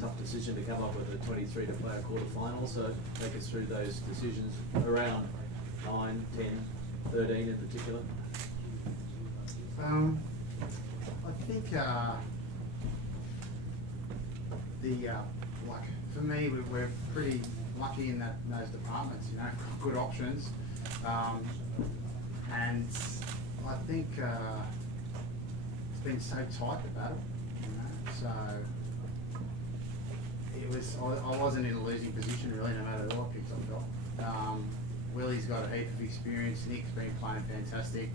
tough decision to come up with a 23 to play a quarter final, so take us through those decisions around 9, 10, 13 in particular. I think like for me, we're pretty lucky in those departments. You know, good options, and I think it's been so tight the battle. You know, so it was. I wasn't in a losing position really, no matter what picks I got. Willie's got a heap of experience. Nick's been playing fantastic.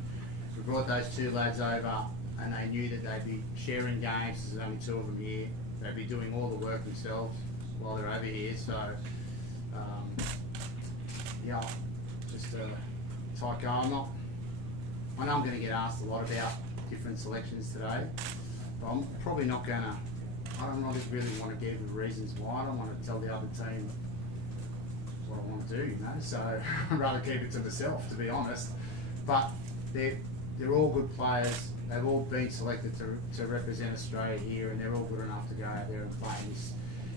We brought those two lads over, and they knew that they'd be sharing games. There's only two of them here. They'd be doing all the work themselves while they're over here. So, yeah, just it's like I know I'm going to get asked a lot about different selections today, but I'm probably not going to. I don't really want to give the reasons why. I don't want to tell the other team what I want to do, you know. So I'd rather keep it to myself, to be honest. But they're all good players. They've all been selected to represent Australia here, and they're all good enough to go out there and play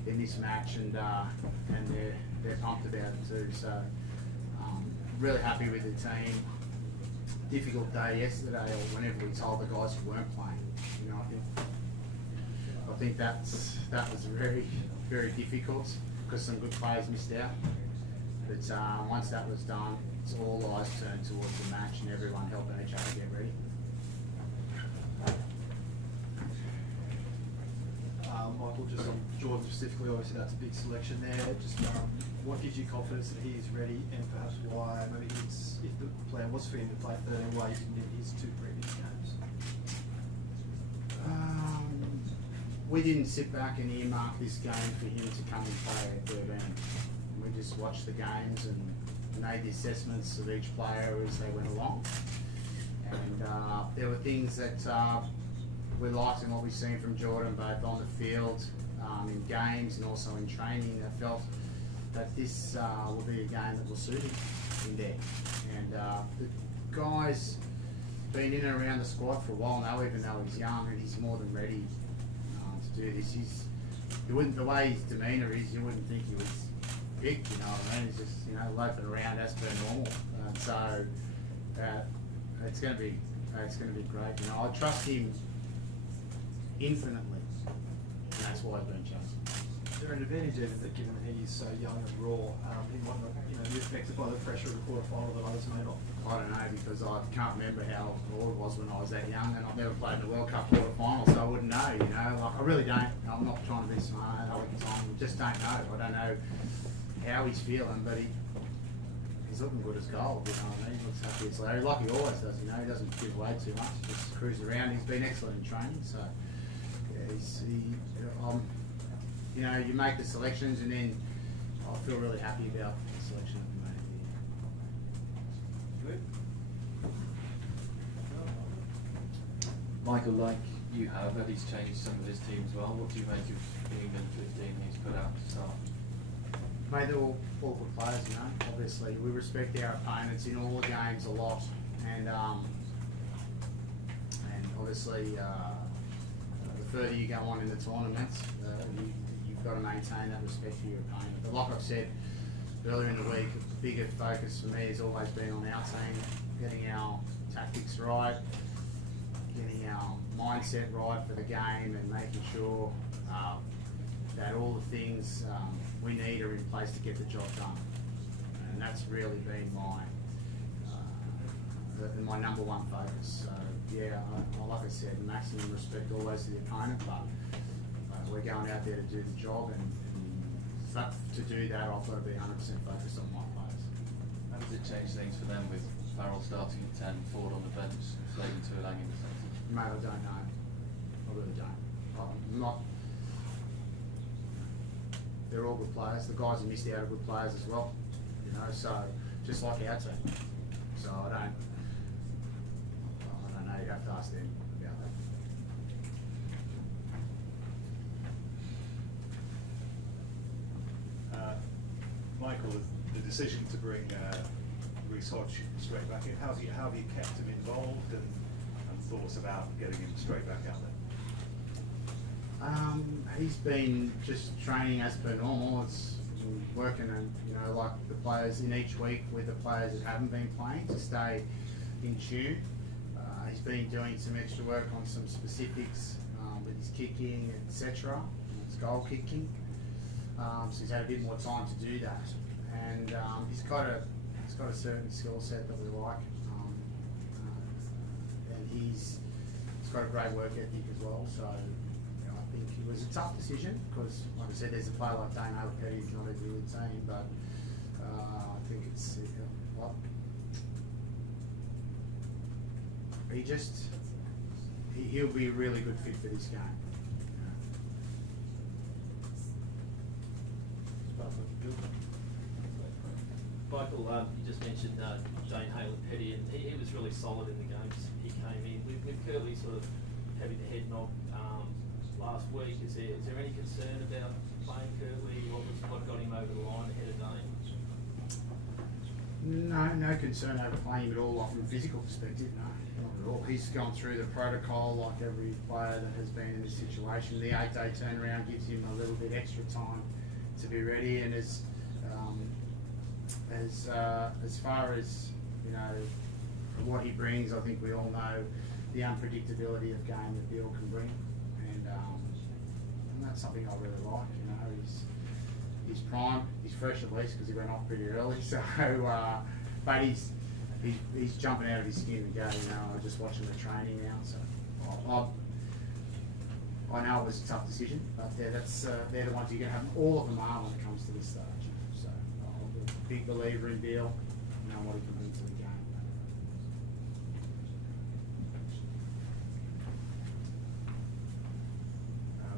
in this match, and they're pumped about it too. So really happy with the team. Difficult day yesterday, or whenever we told the guys who weren't playing. You know, I think that was very, very difficult because some good players missed out. But once that was done, it's all eyes turned towards the match and everyone helping each other get ready. Michael, just on Jordan specifically, obviously that's a big selection there. Just what gives you confidence that he is ready, and perhaps why, maybe if the plan was for him to play 13, why he didn't in his two previous games? We didn't sit back and earmark this game for him to come and play at 13. We just watched the games and made the assessments of each player as they went along. And there were things that we liked in what we've seen from Jordan, both on the field, in games, and also in training. I felt that this will be a game that will suit him in there. And the guys been in and around the squad for a while now, even though he's young, and he's more than ready to do this. The way his demeanour is, you wouldn't think he was picked, you know what I mean? He's just, you know, loafing around as per normal. So it's going to be great. You know, I trust him infinitely, and that's why he's been chosen. Is there an advantage even that, given that he's so young and raw, he might not, be affected by the pressure of the quarterfinal that others may not? I don't know, because I can't remember how raw it was when I was that young, and I've never played in the World Cup quarterfinal, so I wouldn't know. You know, like I really don't. I'm not trying to be smart all the time. I just don't know. I don't know how he's feeling, but he's looking good as gold. You know what I mean? He looks happy as Larry, like he always does. You know, he doesn't give away too much. He just cruises around. He's been excellent in training, so. You know, you make the selections, and then I feel really happy about the selection that we made here. Good. Michael, like you have, Eddie's changed some of his team as well. What do you make of the England 15 he's put out to start? Mate, they're all good players, you know. Obviously, we respect our opponents in all the games a lot, and obviously. The further you go on in the tournaments, you've got to maintain that respect for your opponent. But like I've said earlier in the week, the bigger focus for me has always been on our team, getting our tactics right, getting our mindset right for the game, and making sure that all the things we need are in place to get the job done. And that's really been my number one focus. So, yeah, like I said, maximum respect always to the opponent, but we're going out there to do the job, and to do that, I've got to be 100% focused on my players. How does it change things for them with Farrell starting at 10, Ford on the bench, Sladen Tuolang in the centre? Mate, I don't know. I really don't. I'm not. They're all good players. The guys who missed out are good players as well. You know, so just like our team. So I don't know. You have to ask them about that. Michael, the decision to bring Reece Hodge straight back in, how have you kept him involved, and thoughts about getting him straight back out He's been just training as per normal. It's working, and like the players in each week with the players that haven't been playing to stay in tune. He's been doing some extra work on some specifics with his kicking, etc. His goal kicking. So he's had a bit more time to do that, and he's got a certain skill set that we like, and he's got a great work ethic as well. So I think it was a tough decision because, like I said, there's a player like Dane Petty who's not a good team, but I think it's he'll be a really good fit for this game. Michael, you just mentioned Dane Petty, and he was really solid in the games he came in. With Curly sort of having the head knock last week, is there any concern about playing Curly? What got him over the line ahead of Dane? No concern over playing him at all, like from a physical perspective, no, not at all. He's gone through the protocol like every player that has been in this situation. The 8-day turnaround gives him a little bit extra time to be ready, and as far as what he brings, I think we all know the unpredictability of game that Bill can bring, and that's something I really like. He's prime, he's fresh at least because he went off pretty early. So, but he's jumping out of his skin again. I just watch him at training now. So I know it was a tough decision, but they're the ones you can have. All of them are when it comes to this stage. So I'm a big believer in Bill. What he can bring to the game.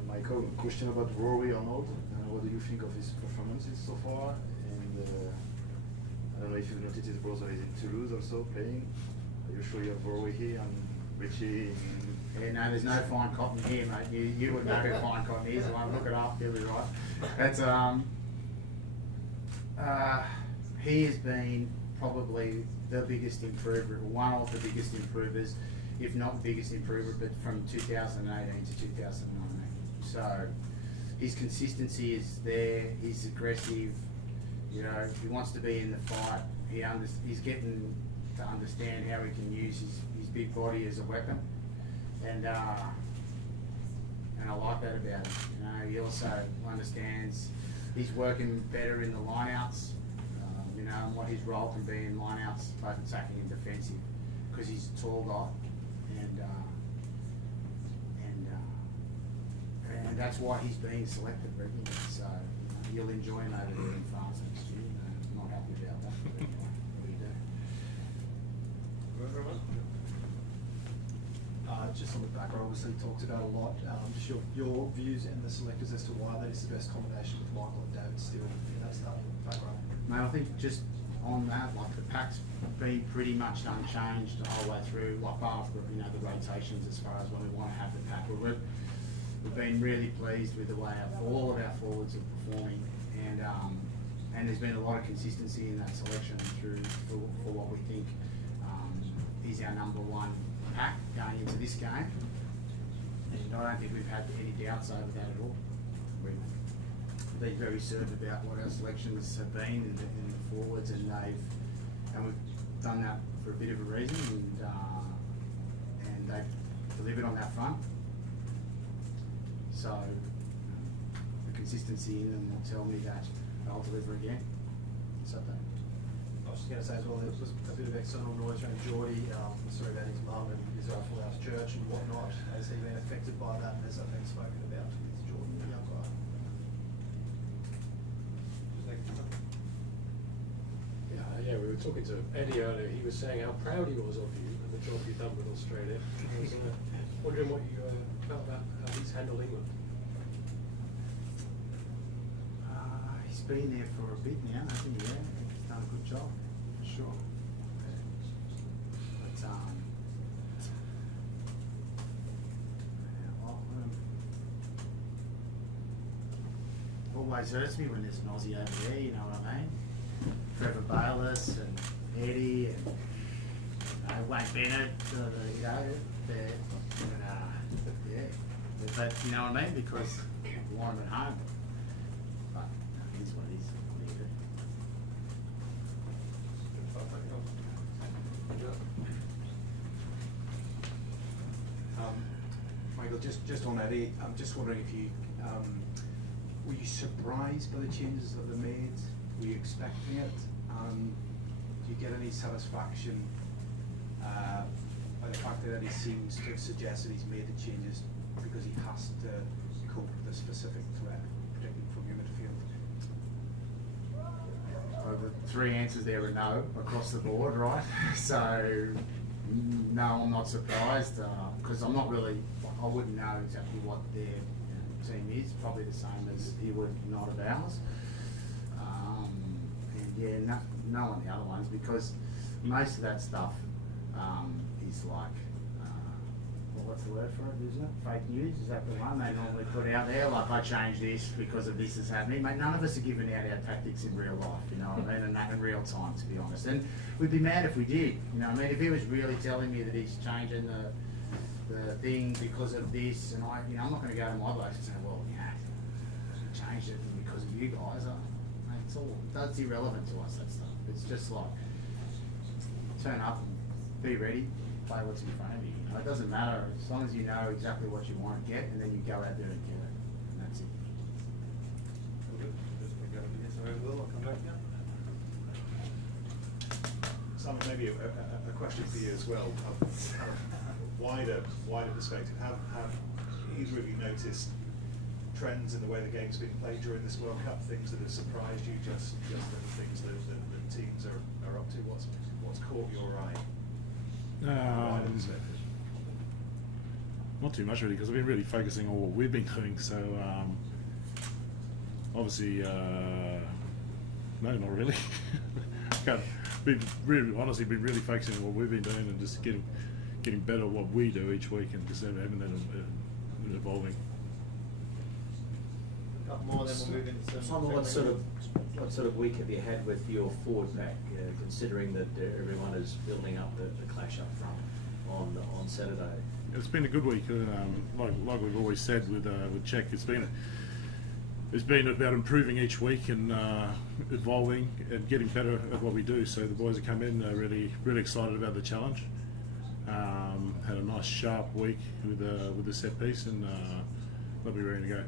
Michael, question about Rory Arnold. What do you think of his performances so far? And I don't know if you've noticed his brother is in Toulouse also playing. Are you sure you have Rory here and Richie? Yeah, no, there's no fine cotton here, mate. You would know who fine cotton is. I won't look it up. You'll be right. That's he has been probably the biggest improver, one of the biggest improvers, if not the biggest improver, but from 2018 to 2019. So his consistency is there. He's aggressive. He wants to be in the fight. He's getting to understand how he can use his big body as a weapon, and I like that about him. He also understands he's working better in the lineouts. And what his role can be in lineouts, both attacking and defensive, because he's a tall guy, and that's why he's being selected regularly. So you'll enjoy him over there in France next year. I'm not happy about that. But anyway, what do you do? Just on the background, obviously talked about a lot. Just your views and the selectors as to why that is the best combination with Michael and David still in that starting background. Mate, I think just on that, like the pack's been pretty much unchanged the whole way through, like after the rotations as far as when we want to have the pack. We've been really pleased with the way all of our forwards are performing, and there's been a lot of consistency in that selection for what we think is our number one pack going into this game. And I don't think we've had any doubts over that at all. We've been very certain about what our selections have been in the forwards, and we've done that for a bit of a reason, and they've delivered on that front. So the consistency in them will tell me that they'll deliver again. Saturday. I was just going to say as well, there was a bit of external noise around Geordie, sorry about his mum and his rifle house church and whatnot. Has he been affected by that, and has that been spoken about with Jordan, the young guy? Yeah, we were talking to Eddie earlier. He was saying how proud he was of you and the job you've done with Australia. I was wondering what you felt about how he's handled England. He's been there for a bit now, hasn't he? Yeah, he's done a good job, for sure. But always hurts me when there's an Aussie over there. You know what I mean? Trevor Bayliss and Eddie and Wayne Bennett, they're but you know what I mean? Because I want him at home. But it is what it is. What do you do? Michael, just on Eddie, I'm just wondering if you were you surprised by the changes that were made? Were you expecting it? Do you get any satisfaction by the fact that Eddie seems to have suggested he's made the changes because he has to cope with a specific threat, particularly from your midfield? So the three answers there are no across the board, right? So no, I'm not surprised because I'm not really. I wouldn't know exactly what their team is. Probably the same as he would not of ours. And yeah, no on the other ones because most of that stuff is like. What's the word for it, isn't it? Fake news, is that the one they normally put out there? Like, I changed this because of this is happening. Mate, none of us are giving out our tactics in real life, you know what I mean? And that in real time, to be honest. And we'd be mad if we did, you know what I mean? If he was really telling me that he's changing the thing because of this, and I'm not going to go to my blokes and say, well, he changed it because of you guys. Mate, that's irrelevant to us, that stuff. It's just like, turn up and be ready, play what's in front of you. It doesn't matter as long as you know exactly what you want to get, and then you go out there and get it, and that's it. I'll come back now. Simon, maybe a question for you as well. Wider perspective. Have either of you noticed trends in the way the game's been played during this World Cup? Things that have surprised you, just the things that teams are up to. What's caught your eye? Wider perspective. Not too much really, because I've been really focusing on what we've been doing. So obviously, no, not really. Honestly, been really focusing on what we've been doing and just getting better at what we do each week, and just having that evolving. Got more than we're moving. Simon, what sort of week have you had with your forward pack, considering that everyone is building up the clash up front on Saturday? It's been a good week, like we've always said with Check. It's been about improving each week and evolving and getting better at what we do. So the boys have come in really excited about the challenge. Had a nice sharp week with the set piece, and they'll be ready to go.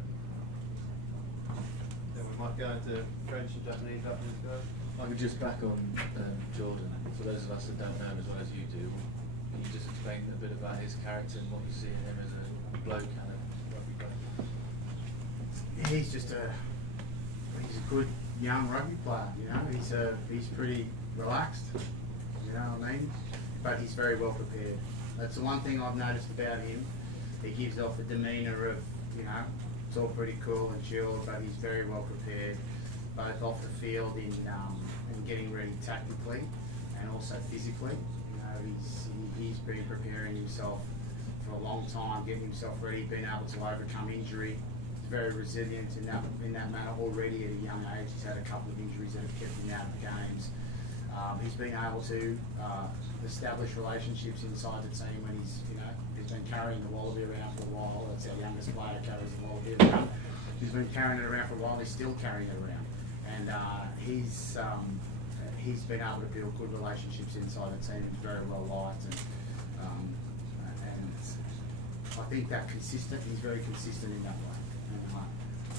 Then we might go into French and Japanese after this go. We're just back on Jordan. For those of us that don't know him as well as you do, can you just explain a bit about his character and what you see in him as a bloke and a rugby player? He's just he's a good young rugby player, you know. He's pretty relaxed, you know what I mean? But he's very well prepared. That's the one thing I've noticed about him. He gives off a demeanour of, you know, it's all pretty cool and chilled, but he's very well prepared, both off the field in getting ready tactically and also physically. You know, he's been preparing himself for a long time, getting himself ready, being able to overcome injury. He's very resilient in that manner already at a young age. He's had a couple of injuries that have kept him out of games. He's been able to establish relationships inside the team when he's been carrying the wallaby around for a while. That's our youngest player, carries the wallaby around. He's been carrying it around for a while. He's still carrying it around, and he's been able to build good relationships inside the team. He's very well liked, and I think that he's very consistent in that way. And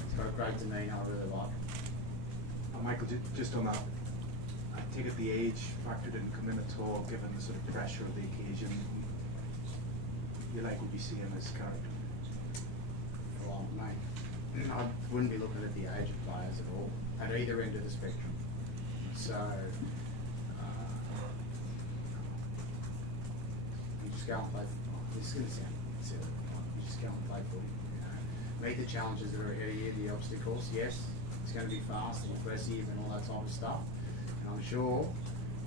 he's got a great demeanour. I really like it. Michael, just on that, I take it the age factor didn't come in at all, given the sort of pressure of the occasion. You like what you see in this character? Well, mate, I wouldn't be looking at the age of players at all, at either end of the spectrum. So, you just go and play football. This is going to sound silly. You just go and play football. You know, meet the challenges that are ahead of you, the obstacles. Yes, it's going to be fast and aggressive and all that type of stuff. And I'm sure,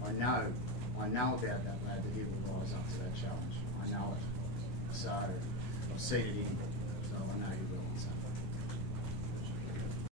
I know about that lad that he will rise up to that challenge. I know it. So I've seen it in